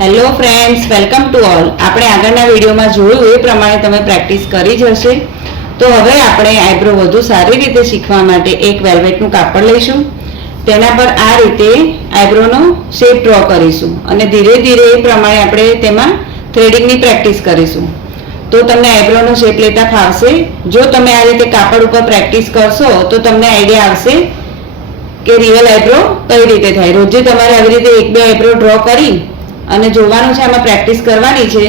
Hello friends, welcome to all. આપણે આગળના વિડીયોમાં જોયું એ પ્રમાણે તમે પ્રેક્ટિસ કરી જ હશે. તો હવે આપણે આઈબ્રો વધુ સારી રીતે શીખવા માટે એક વેલ્વેટનું કાપડ લઈશું. તેના પર આ રીતે આઈબ્રોનો શેપ ડ્રો કરીશું અને ધીરે ધીરે એ પ્રમાણે આપણે તેમાં થ્રેડિંગની પ્રેક્ટિસ કરીશું. તો તમને આઈબ્રોનો શેપ લેતા ફાવશે. જો તમે આ રીતે કાપડ ઉપર પ્રેક્ટિસ કરશો તો તમને આઈડિયા આવશે કે રિયલ આઈબ્રો કઈ રીતે થાય. રોજે તમારે આવી રીતે એક બે આઈબ્રો ડ્રો કરી અને જોવાનું છે, આમાં પ્રેક્ટિસ કરવાની છે,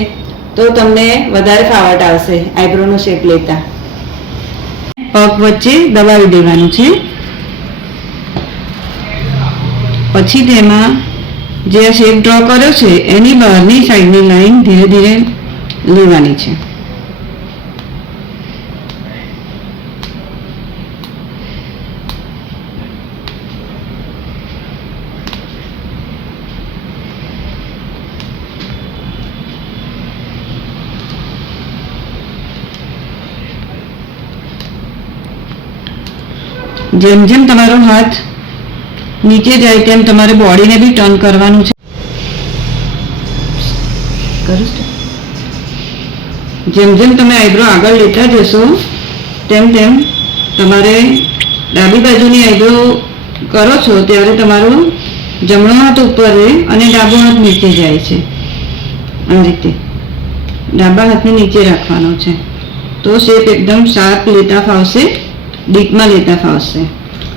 તો તમને વધારે ફાવટ આવશે આઈબ્રોનો શેપ લેતા. પગ વચ્ચે દબાવી દેવાનું છે. પછી તેમાં જે શેપ ડ્રો કર્યો છે એની બહારની સાઈડની લાઈન ધીરે ધીરે લેવાની છે. જેમ જેમ તમારો હાથ નીચે જાય તેમ તમારે બોડીને બી ટર્ન કરવાનું છે. જેમ જેમ તમે આઈબ્રો આગળ લેતા જશો તેમ તેમ તમારે ડાબી બાજુની આઈબ્રો કરો છો ત્યારે તમારો જમણો હાથ ઉપર રહે અને ડાબો હાથ નીચે જાય છે. આ રીતે ડાબા હાથને નીચે રાખવાનો છે. તો શેપ એકદમ શાર્પ લેતા ફાવશે, ડીપમાં લેતા ફાવશે.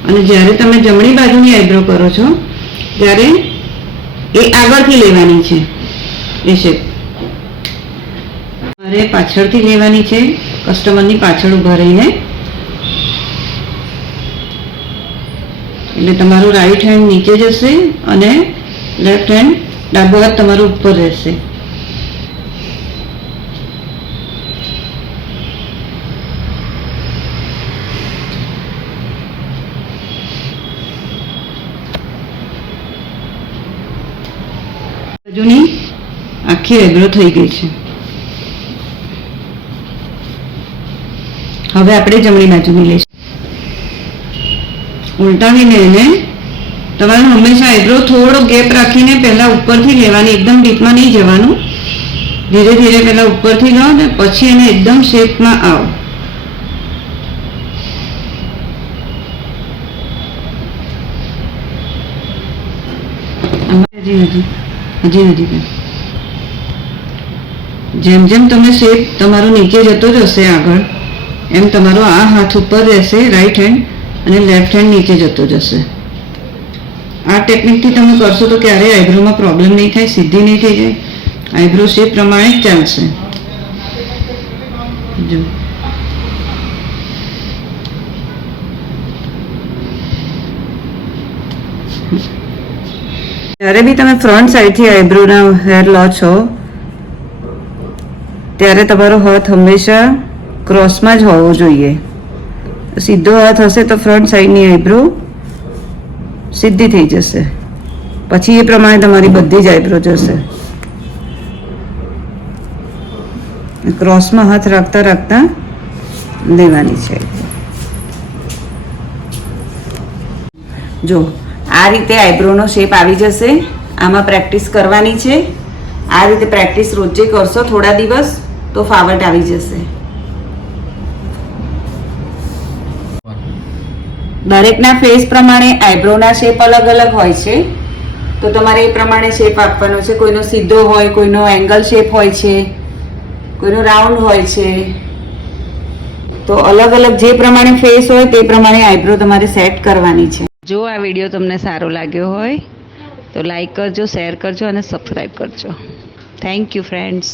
અને જ્યારે તમે જમણી બાજુની આઈબ્રો કરો છો ત્યારે એ આગળથી લેવાની છે. એ શેપ મારે પાછળથી લેવાની છે, કસ્ટમરની પાછળ ઊભા રહીને. એટલે તમારું રાઈટ હેન્ડ નીચે જશે અને લેફ્ટ હેન્ડ ડાબો હાથ તમારો ઉપર રહેશે. બાજુની આખી આઈબ્રો થઈ ગઈ છે. હવે આપણે જમણી બાજુની લઈશું. ઉલટાવીને એને તમારે હંમેશા આઈબ્રો થોડો ગેપ રાખીને પહેલા ઉપરથી લેવાની, એકદમ ડીપમાં નહીં જવાનું. ધીરે ધીરે પહેલા ઉપરથી લો ને પછી એને એકદમ શેપમાં આવો. હજી જેમ જેમ તમે શેપ તમારો નીચે જતો જશે આગળ, એમ તમારો આ હાથ ઉપર રહેશે રાઈટ હેન્ડ અને લેફ્ટ હેન્ડ નીચે જતો જશે. આ ટેકનિકથી તમે કરશો તો ક્યારેય આઈબ્રોમાં પ્રોબ્લેમ નહીં થાય, સીધી નહીં થઈ જાય. આઈબ્રો શેપ પ્રમાણે જ ચાલશે. જો જ્યારે બી તમે ફ્રન્ટ સાઈડથી આઈબ્રોના હેર લો છો ત્યારે તમારો હાથ હંમેશા ક્રોસમાં જ હોવો જોઈએ. સીધો હાથ હશે તો ફ્રન્ટ સાઈડની આઈબ્રો સીધી થઈ જશે. પછી એ પ્રમાણે તમારી બધી જ આઈબ્રો જશે. ક્રોસમાં હાથ રાખતા રાખતા લેવાની છે. જો આ રીતે આઈબ્રોનો શેપ આવી જશે. આમાં પ્રેક્ટિસ કરવાની છે. આ રીતે પ્રેક્ટિસ રોજે કરશો થોડા દિવસ તો ફાવટ આવી જશે. દરેકના ફેસ પ્રમાણે આઈબ્રોના શેપ અલગ અલગ હોય છે. તો તમારે એ પ્રમાણે શેપ આપવાનો છે. કોઈનો સીધો હોય, કોઈનો એંગલ શેપ હોય છે, કોઈનો રાઉન્ડ હોય છે. તો અલગ અલગ જે પ્રમાણે ફેસ હોય તે પ્રમાણે આઈબ્રો તમારે સેટ કરવાની છે. જો આ વિડીયો તમને સારો લાગ્યો હોય તો લાઈક કરજો, શેર કરજો અને સબસ્ક્રાઈબ કરજો. Thank you friends.